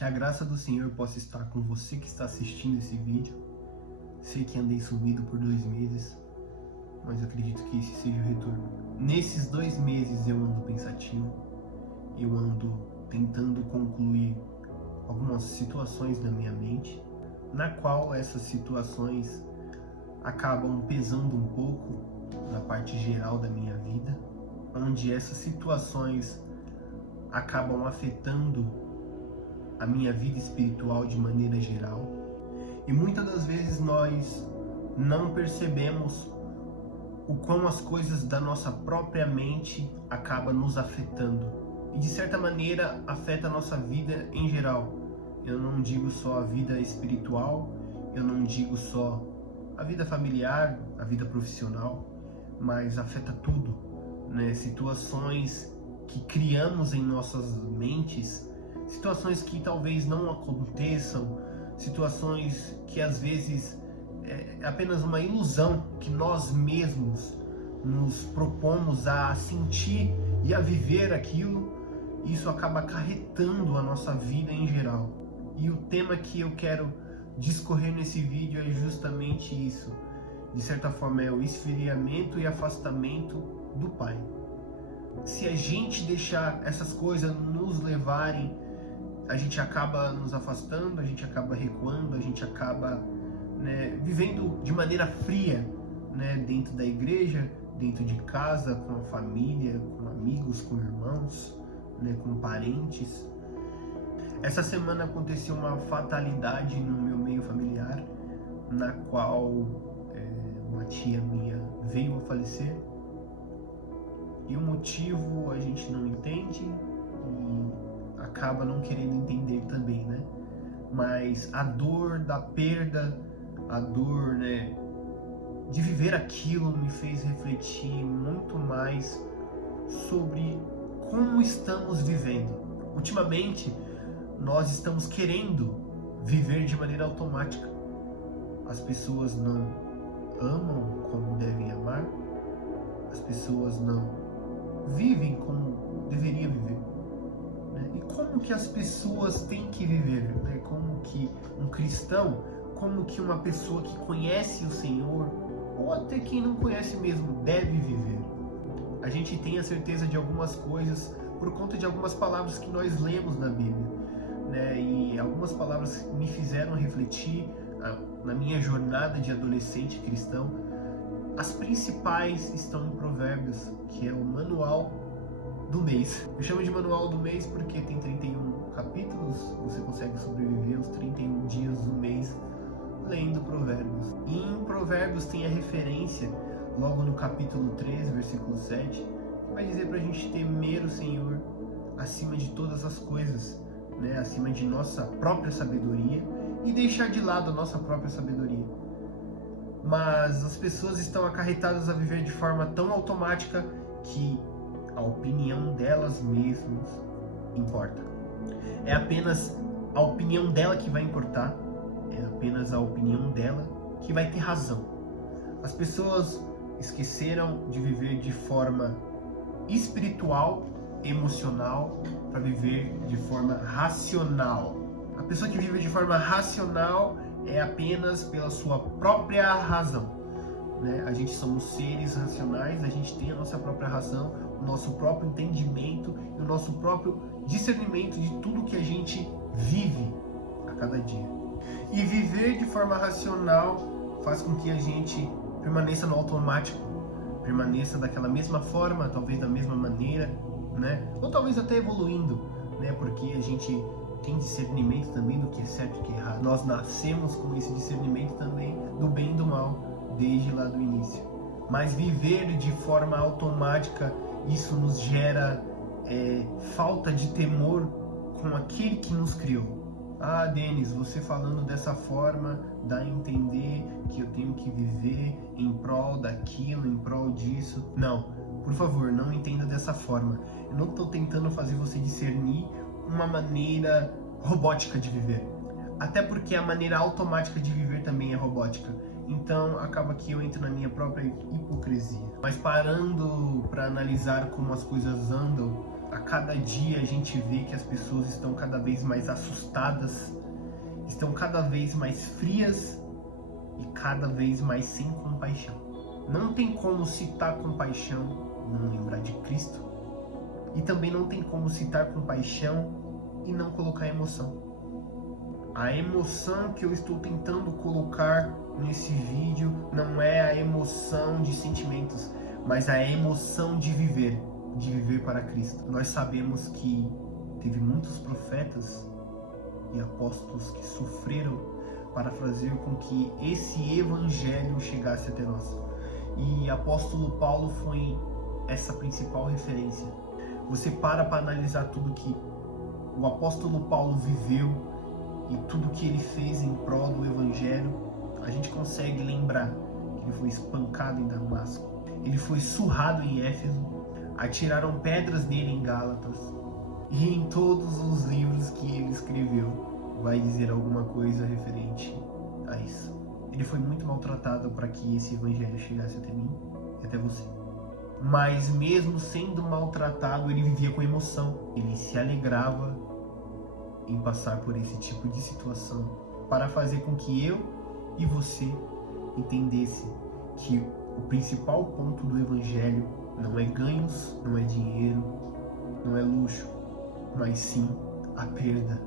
Que a graça do Senhor possa estar com você que está assistindo esse vídeo. Sei que andei sumido por 2 meses, mas acredito que esse seja o retorno. Nesses 2 meses eu ando pensativo, eu ando tentando concluir algumas situações na minha mente, na qual essas situações acabam pesando um pouco na parte geral da minha vida, onde essas situações acabam afetando a minha vida espiritual de maneira geral. E muitas das vezes nós não percebemos o quão as coisas da nossa própria mente acabam nos afetando. E de certa maneira afeta a nossa vida em geral. Eu não digo só a vida espiritual, eu não digo só a vida familiar, a vida profissional, mas afeta tudo, né? Situações que criamos em nossas mentes, situações que talvez não aconteçam, situações que às vezes é apenas uma ilusão que nós mesmos nos propomos a sentir e a viver aquilo. Isso acaba acarretando a nossa vida em geral. E o tema que eu quero discorrer nesse vídeo é justamente isso. De certa forma é o esfriamento e afastamento do Pai. Se a gente deixar essas coisas nos levarem, a gente acaba nos afastando, a gente acaba recuando, a gente acaba, vivendo de maneira fria, dentro da igreja, dentro de casa, com a família, com amigos, com irmãos, com parentes. Essa semana aconteceu uma fatalidade no meu meio familiar, na qual uma tia minha veio a falecer. E o motivo a gente não entende e acaba não querendo entender também, Mas a dor da perda, a dor, de viver aquilo me fez refletir muito mais sobre como estamos vivendo. Ultimamente, nós estamos querendo viver de maneira automática. As pessoas não amam como devem amar, as pessoas não vivem como deveriam viver. E como que as pessoas têm que viver? Como que um cristão, como que uma pessoa que conhece o Senhor, ou até quem não conhece mesmo, deve viver? A gente tem a certeza de algumas coisas por conta de algumas palavras que nós lemos na Bíblia. E algumas palavras me fizeram refletir na minha jornada de adolescente cristão. As principais estão em Provérbios, que é o manual do mês. Eu chamo de manual do mês porque tem 31 capítulos, você consegue sobreviver os 31 dias do mês lendo Provérbios. E em Provérbios tem a referência, logo no capítulo 13, versículo 7, que vai dizer pra gente temer o Senhor acima de todas as coisas, acima de nossa própria sabedoria, e deixar de lado a nossa própria sabedoria. Mas as pessoas estão acarretadas a viver de forma tão automática que a opinião delas mesmas importa. É apenas a opinião dela que vai importar, é apenas a opinião dela que vai ter razão. As pessoas esqueceram de viver de forma espiritual, emocional, para viver de forma racional. A pessoa que vive de forma racional é apenas pela sua própria razão. A gente somos seres racionais, a gente tem a nossa própria razão, o nosso próprio entendimento e o nosso próprio discernimento de tudo que a gente vive a cada dia. E viver de forma racional faz com que a gente permaneça no automático, permaneça daquela mesma forma, talvez da mesma maneira, ou talvez até evoluindo, porque a gente tem discernimento também do que é certo e o que é errado. Nós nascemos com esse discernimento também do bem e do mal, desde lá do início. Mas viver de forma automática, isso nos gera falta de temor com aquele que nos criou. Ah, Denis, você falando dessa forma dá a entender que eu tenho que viver em prol daquilo, em prol disso. Não, por favor, não entenda dessa forma. Eu não estou tentando fazer você discernir uma maneira robótica de viver. Até porque a maneira automática de viver também é robótica. Então acaba que eu entro na minha própria hipocrisia. Mas parando para analisar como as coisas andam A cada dia a gente vê que as pessoas estão cada vez mais assustadas, estão cada vez mais frias e cada vez mais sem compaixão. Não tem como citar compaixão e não lembrar de Cristo. E também não tem como citar compaixão e não colocar emoção. A emoção que eu estou tentando colocar nesse vídeo não é a emoção de sentimentos, mas a emoção de viver para Cristo. Nós sabemos que teve muitos profetas e apóstolos que sofreram para fazer com que esse evangelho chegasse até nós. E apóstolo Paulo foi essa principal referência. Você para analisar tudo que o apóstolo Paulo viveu e tudo que ele fez em prol do evangelho, a gente consegue lembrar que ele foi espancado em Damasco, ele foi surrado em Éfeso, atiraram pedras nele em Gálatas, e em todos os livros que ele escreveu vai dizer alguma coisa referente a isso. Ele foi muito maltratado para que esse evangelho chegasse até mim e até você. Mas mesmo sendo maltratado, ele vivia com emoção. Ele se alegrava em passar por esse tipo de situação para fazer com que eu e você entendesse que o principal ponto do evangelho não é ganhos, não é dinheiro, não é luxo, mas sim a perda.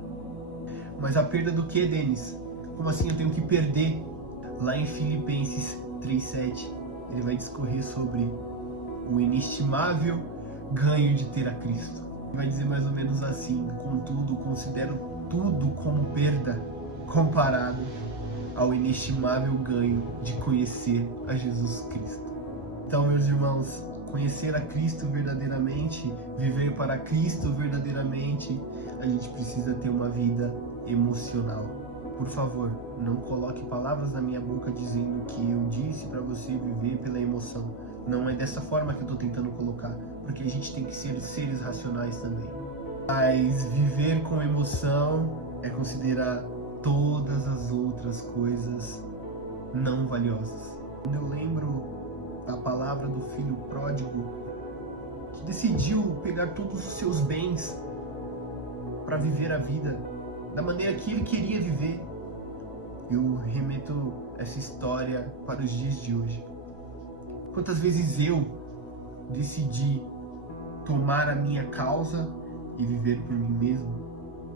Mas a perda do que, Denis? Como assim eu tenho que perder? Lá em Filipenses 3:7, ele vai discorrer sobre o inestimável ganho de ter a Cristo. Ele vai dizer mais ou menos assim: contudo, considero tudo como perda comparado ao inestimável ganho de conhecer a Jesus Cristo. Então, meus irmãos, conhecer a Cristo verdadeiramente, viver para Cristo verdadeiramente, a gente precisa ter uma vida emocional. Por favor, não coloque palavras na minha boca dizendo que eu disse para você viver pela emoção. Não é dessa forma que eu estou tentando colocar, porque a gente tem que ser seres racionais também. Mas viver com emoção é considerar todas as outras coisas não valiosas. Quando eu lembro da palavra do filho pródigo, que decidiu pegar todos os seus bens para viver a vida da maneira que ele queria viver, eu remeto essa história para os dias de hoje. Quantas vezes eu decidi tomar a minha causa e viver por mim mesmo,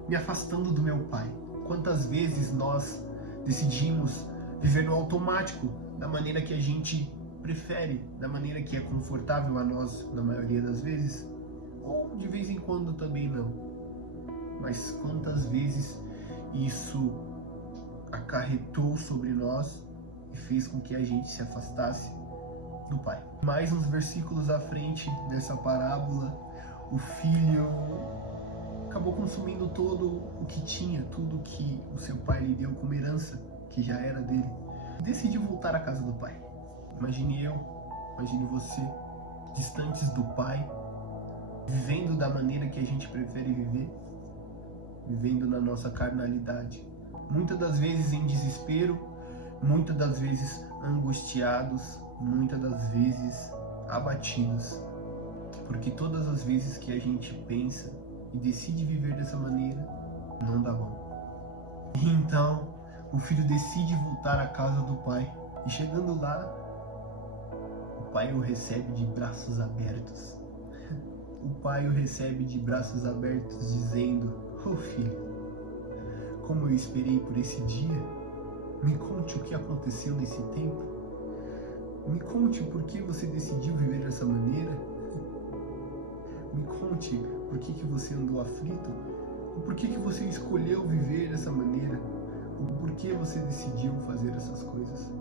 me afastando do meu pai? Quantas vezes nós decidimos viver no automático, da maneira que a gente prefere, da maneira que é confortável a nós, na maioria das vezes, ou de vez em quando também não. Mas quantas vezes isso acarretou sobre nós e fez com que a gente se afastasse do Pai. Mais uns versículos à frente dessa parábola, o filho acabou consumindo todo o que tinha, tudo que o seu pai lhe deu como herança, que já era dele. Decidiu voltar à casa do pai. Imagine eu, imagine você, distantes do pai, vivendo da maneira que a gente prefere viver, vivendo na nossa carnalidade. Muitas das vezes em desespero, muitas das vezes angustiados, muitas das vezes abatidos. Porque todas as vezes que a gente pensa e decide viver dessa maneira, não dá bom. E então, o filho decide voltar à casa do pai. E chegando lá, o pai o recebe de braços abertos. O pai o recebe de braços abertos, dizendo: "Ô filho, como eu esperei por esse dia, me conte o que aconteceu nesse tempo. Me conte por que você decidiu viver dessa maneira. Me conte por que você andou aflito, ou por que você escolheu viver dessa maneira, ou por que você decidiu fazer essas coisas.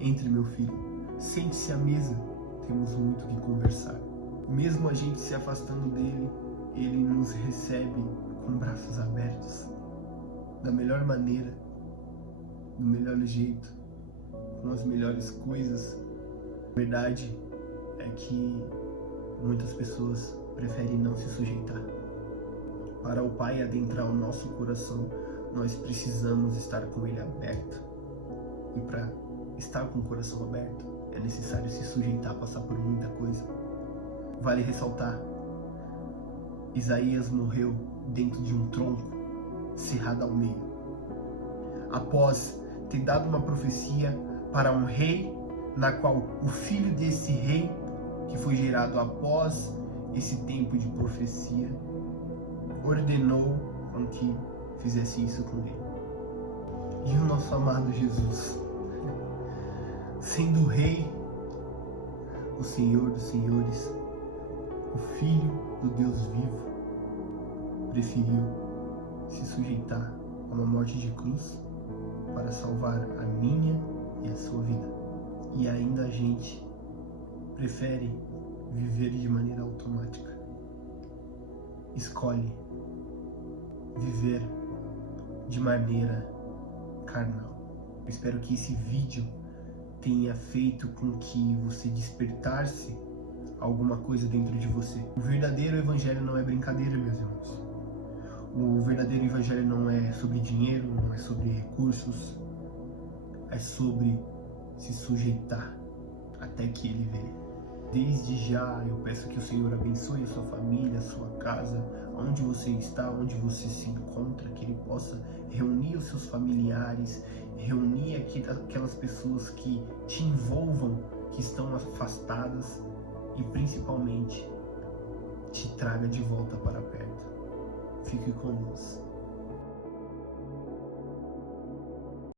Entre, meu filho, sente-se à mesa, temos muito que conversar." Mesmo a gente se afastando dele, ele nos recebe com braços abertos, da melhor maneira, do melhor jeito, com as melhores coisas. A verdade é que muitas pessoas preferem não se sujeitar. Para o Pai adentrar o nosso coração, nós precisamos estar com ele aberto. E para estar com o coração aberto, é necessário se sujeitar, passar por muita coisa. Vale ressaltar Isaías morreu dentro de um tronco cerrado ao meio, após ter dado uma profecia para um rei, na qual o filho desse rei, que foi gerado após esse tempo de profecia, ordenou com que fizesse isso com ele. E o nosso amado Jesus, sendo o rei, o Senhor dos senhores, o Filho do Deus vivo, preferiu se sujeitar a uma morte de cruz para salvar a minha e a sua vida. E ainda a gente prefere viver de maneira automática. Escolhe viver de maneira carnal. Eu espero que esse vídeo tenha feito com que você despertasse alguma coisa dentro de você. O verdadeiro evangelho não é brincadeira, meus irmãos. O verdadeiro evangelho não é sobre dinheiro, não é sobre recursos, é sobre se sujeitar até que Ele venha. Desde já eu peço que o Senhor abençoe a sua família, a sua casa, onde você está, onde você se encontra, que Ele possa reunir os seus familiares, reunir aquelas pessoas que te envolvam, que estão afastadas, e principalmente te traga de volta para perto. Fique com Deus.